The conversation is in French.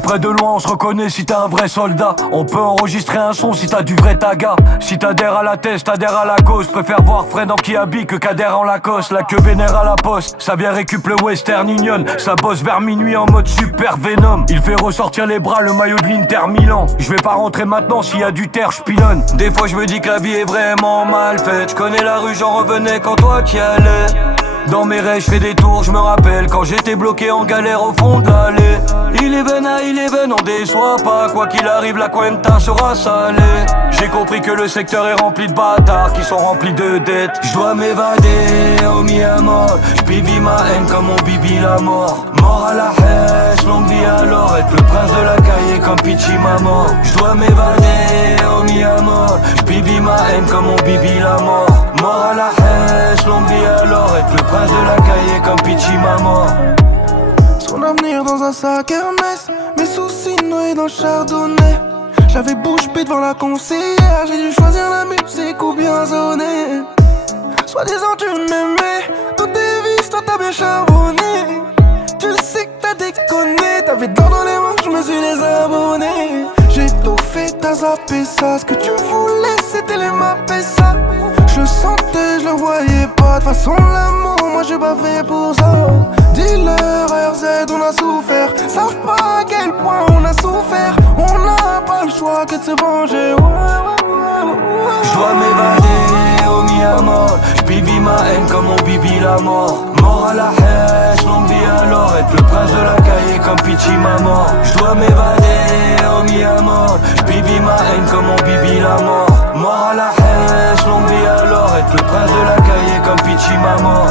près de loin on se reconnaît si t'es un vrai soldat. On peut enregistrer un son si t'as du vrai taga. Si t'adhères à la thèse, t'adhères à la cause. Préfère voir Fred en Kiabi que Kader en Lacoste. La queue vénère à la poste, ça vient récup le Western Union. Ça bosse vers minuit en mode super Venom. Il fait ressortir les bras, le maillot de l'Inter Milan. Je vais pas rentrer maintenant s'il y a du terre, j'pilonne. Des fois je me dis que la vie est vraiment mal faite. Je connais la rue, j'en revenais quand toi t'y allais. Dans mes rêves, je fais des tours, je me rappelle quand j'étais bloqué en galère au fond de l'allée. Eleven, on déçoit pas. Quoi qu'il arrive, la cuenta sera salée. J'ai compris que le secteur est rempli de bâtards qui sont remplis de dettes. Je dois m'évader, oh mi amor. J'bibi ma haine comme mon bibi la mort. Mort à la haine, longue vie alors. Être le prince de la cahier comme Pichi maman. Je dois m'évader, oh mi amor. J'bibi ma haine comme mon bibi la mort. Mort à la haine, longue vie alors. Être le prince de la cahier comme Pichi maman. Son avenir dans un sac Hermès, mes soucis noyés dans le chardonnay. J'avais bouche bée devant la conseillère, j'ai dû choisir la musique ou bien zoner. Soi-disant tu m'aimais, toutes tes vices, toi t'as bien charbonné. Tu sais que t'as déconné, t'avais d'or dans les mains, je me suis désabonné. J'ai tout fait, t'as zappé ça, ce que tu voulais c'était les mappes ça. Je le sentais, je le voyais pas, de façon l'amour, moi j'ai pas fait pour ça. Dealer, RZ, on a souffert, savent pas à quel point on a souffert. On n'a pas le choix que de se venger. Je dois m'évader, oh mi amor. J'bibi ma haine comme mon bibi la mort. Mort à la haine, longue vie alors. Être le prince de la cahier comme Pichi maman. Je dois m'évader, oh mi amor. J'bibi ma haine comme mon bibi la mort. Mort à la haine, longue vie alors. Être le prince de la cahier comme Pichi maman.